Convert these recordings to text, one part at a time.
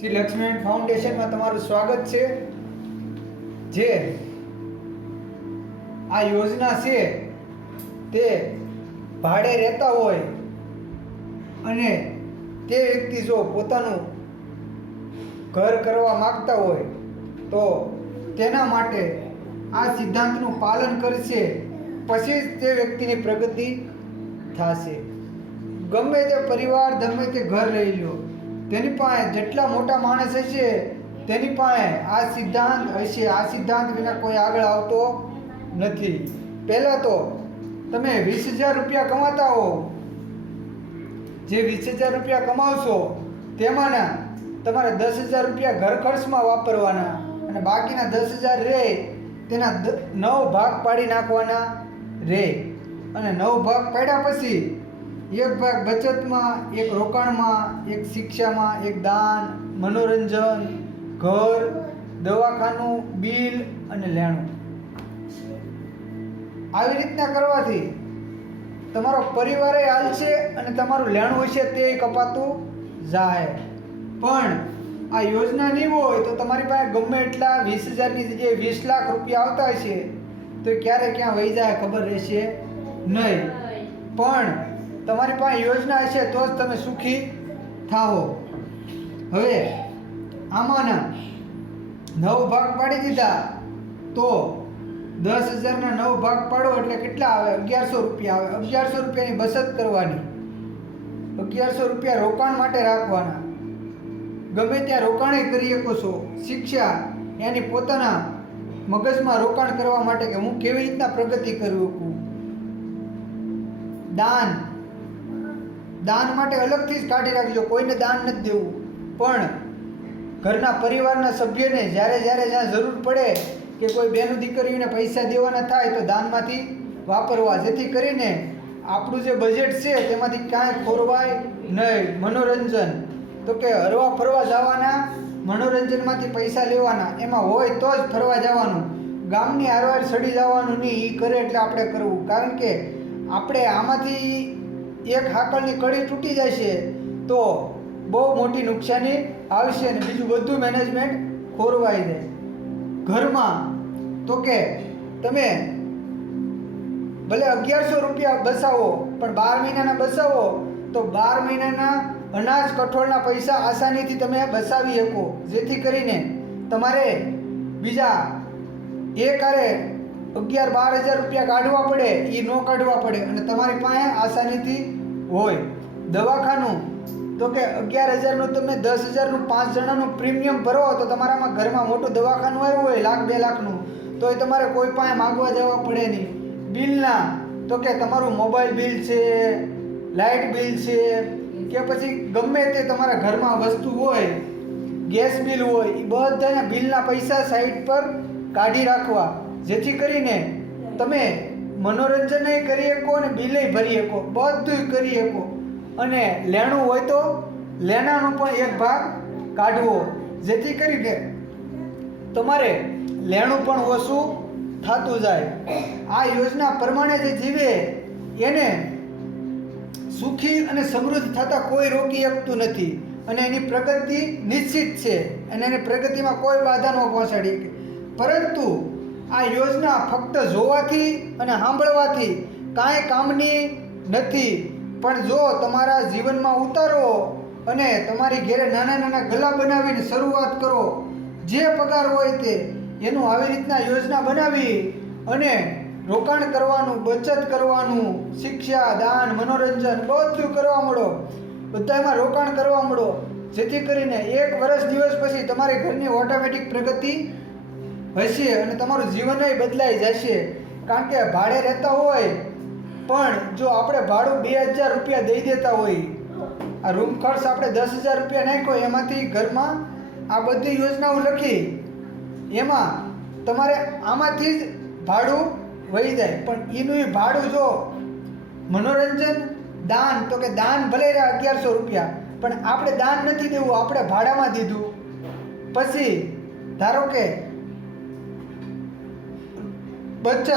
શ્રી લક્ષ્મીનારાયણ ફાઉન્ડેશનમાં તમારું સ્વાગત છે। જે આ યોજના છે તે ભાડે રહેતા હોય અને તે વ્યક્તિ જો પોતાનું ઘર કરવા માંગતા હોય તો તેના માટે આ સિદ્ધાંતનું પાલન કરશે, પછી જ તે વ્યક્તિની પ્રગતિ થશે। ગમે તે પરિવાર, ગમે તે ઘર લઈ લો, તેની પાસે જેટલા મોટા માણસ હશે તેની પાસે આ સિદ્ધાંત હશે। આ સિદ્ધાંત વિના કોઈ આગળ આવતો નથી। પહેલાં તો તમે 20,000 રૂપિયા કમાતા હો, જે 20,000 રૂપિયા કમાવશો તેમાંના તમારે 10,000 રૂપિયા ઘર ખર્ચમાં વાપરવાના અને બાકીના 10,000 રહે તેના 9 ભાગ પાડી નાખવાના રહે। અને 9 ભાગ પાડ્યા પછી એક ભાગ બચતમાં, એક રોકાણમાં, એક શિક્ષામાં, એક દાન, મનોરંજન, ઘર, દવાખાનું, બિલ અને લેણું। આવી રીતના કરવાથી તમારો પરિવારે હાલશે અને તમારું લેણું હશે તે કપાતું જાય। પણ આ યોજના નહીં હોય તો તમારી પાસે ગમે એટલા 20,000ની જગ્યાએ 20 લાખ રૂપિયા આવતા હશે તો ક્યારે ક્યાં વહી જાય ખબર રહેશે નહીં। પણ તમારી પાસે યોજના હશે તો જ તમે સુખી થાઓ। હવે આમાંના 9 ભાગ પાડી દીધા તો 10,000ના 9 ભાગ પાડો એટલે કેટલા આવે? 1100 રૂપિયા આવે। 1100 રૂપિયાની બચત કરવાની, 1100 રૂપિયા રોકાણ માટે રાખવાના, ગમે ત્યાં રોકાણે કરી શકો છો। શિક્ષા એની પોતાના મગજમાં રોકાણ કરવા માટે કે હું કેવી રીતના પ્રગતિ કરી શકું। દાન માટે અલગથી જ કાઢી રાખજો, કોઈને દાન નથી દેવું, પણ ઘરના પરિવારના સભ્યને જ્યારે જ્યાં જરૂર પડે કે કોઈ બેનું દીકરીઓને પૈસા દેવાના થાય તો દાનમાંથી વાપરવા, જેથી કરીને આપણું જે બજેટ છે તેમાંથી કાંઈ ખોરવાય નહીં। મનોરંજન તો કે હરવા ફરવા જવાના, મનોરંજનમાંથી પૈસા લેવાના, એમાં હોય તો જ ફરવા જવાનું, ગામની હારવાર સડી જવાનું નહીં। એ કરે એટલે આપણે કરવું, કારણ કે આપણે આમાંથી એક હાકલની કડી તૂટી જશે તો બહુ મોટી નુકસાની આવશે અને બીજું બધું મેનેજમેન્ટ ખોરવાઈ જાય। ઘરમાં તો કે તમે ભલે 1100 રૂપિયા બચાવો પણ 12 મહિનાના બચાવો તો 12 મહિનાના અનાજ કઠોળના પૈસા આસાનીથી તમે બચાવી શકો, જેથી કરીને તમારે બીજા એકારે 11-12 હજાર રૂપિયા કાઢવા પડે એ ન કાઢવા પડે અને તમારી પાસે આસાનીથી હોય। દવાખાનું તો કે 11,000નું તમે 10,000નું 5 જણાનું પ્રીમિયમ ભરો તો તમારામાં ઘરમાં મોટું દવાખાનું આવ્યું હોય 1,00,000-2 લાખનું તો એ તમારે કોઈ પાસે માગવા જવા પડે નહીં। બિલના તો કે તમારું મોબાઈલ બિલ છે, લાઇટ બિલ છે કે પછી ગમે તે તમારા ઘરમાં વસ્તુ હોય, ગેસ બિલ હોય, એ બધાના બિલના પૈસા સાઈડ પર કાઢી રાખવા, જેથી કરીને તમે મનોરંજન કરી શકો અને બિલે ભરી શકો, બધું કરી શકો। અને લેણું હોય તો લેણાનો પણ એક ભાગ કાઢવો, જેથી કરીને તમારે લેણું પણ ઓછું થતું જાય। આ યોજના પ્રમાણે જે જીવે એને સુખી અને સમૃદ્ધ થતાં કોઈ રોકી શકતું નથી અને એની પ્રગતિ નિશ્ચિત છે અને એની પ્રગતિમાં કોઈ બાધા ન પહોંચાડી શકે। પરંતુ આ યોજના ફક્ત જોવાથી અને સાંભળવાથી કાંઈ કામની નથી, પણ જો તમારા જીવનમાં ઉતારો અને તમારી ઘેરે નાના ગલ્લા બનાવીને શરૂઆત કરો, જે પગાર હોય તે એનું આવી રીતના યોજના બનાવી અને રોકાણ કરવાનું, બચત કરવાનું, શિક્ષા, દાન, મનોરંજન બધું કરવા માંડો, બધામાં રોકાણ કરવા માંડો, જેથી કરીને 1 વર્ષ દિવસ પછી તમારી ઘરની ઓટોમેટિક પ્રગતિ હશે અને તમારું જીવન બદલાઈ જશે। કારણ કે ભાડે રહેતા હોય પણ જો આપણે ભાડું 2,000 રૂપિયા દઈ દેતા હોય, આ રૂમ ખર્ચ આપણે 10,000 રૂપિયા નાખ્યો, એમાંથી ઘરમાં આ બધી યોજનાઓ લખી, એમાં તમારે આમાંથી જ ભાડું વહી જાય। પણ એનું ભાડું જો મનોરંજન, દાન તો કે દાન ભલે રહ્યા 1100 રૂપિયા, પણ આપણે દાન નથી દેવું, આપણે ભાડામાં દીધું, પછી ધારો કે બચત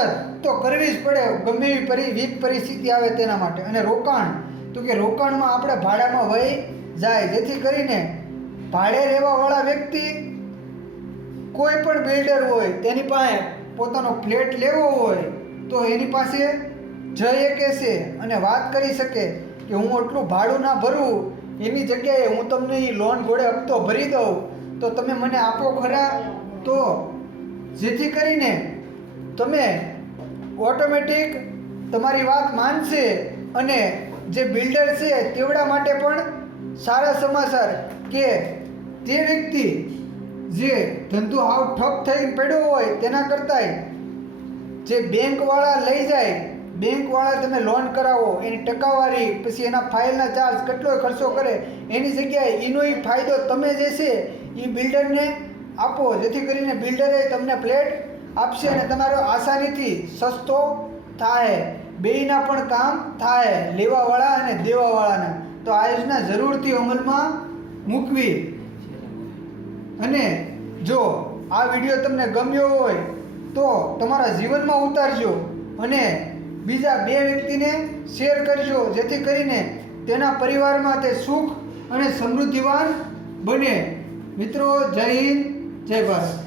તો કરવી જ પડે, ગમે એવી વીક પરિસ્થિતિ આવે તેના માટે। અને રોકાણ તો કે રોકાણમાં આપણે ભાડામાં વહી જાય, જેથી કરીને ભાડે રહેવાવાળા વ્યક્તિ કોઈ પણ બિલ્ડર હોય તેની પાસે પોતાનો ફ્લેટ લેવો હોય તો એની પાસે જઈ શકે છે અને વાત કરી શકે કે હું એટલું ભાડું ના ભરું, એની જગ્યાએ હું તમને એ લોન ઘોડે હપ્તો ભરી દઉં તો તમે મને આપો ખરા. તો જેથી કરીને તમે ઓટોમેટિક તમારી વાત માનશે અને જે બિલ્ડર છે તેવડા માટે પણ સારા સમાચાર કે તે વ્યક્તિ જે ધંધો હાવ ઠપ થઈને પડ્યો હોય તેના કરતાંય જે બેંકવાળા લઈ જાય, બેંકવાળા તમે લોન કરાવો એની ટકાવારી પછી એના ફાઇલના ચાર્જ કેટલોય ખર્ચો કરે એની જગ્યાએ એનો ફાયદો તમે જે છે એ બિલ્ડરને આપો, જેથી કરીને બિલ્ડરે તમને ફ્લેટ આપશે અને તમારો આસાનીથી સસ્તો થાય, બેયના પણ કામ થાય, લેવાવાળા અને દેવાવાળાના. તો આ યોજના જરૂરથી અમલમાં મૂકવી. અને જો આ વિડીયો તમને ગમ્યો હોય તો તમારા જીવનમાં ઉતારજો અને બીજા 2 વ્યક્તિને શેર કરજો, જેથી કરીને તેના પરિવારમાં તે સુખ અને સમૃદ્ધિવાન બને. મિત્રો, જય હિન્દ, જય ભારત.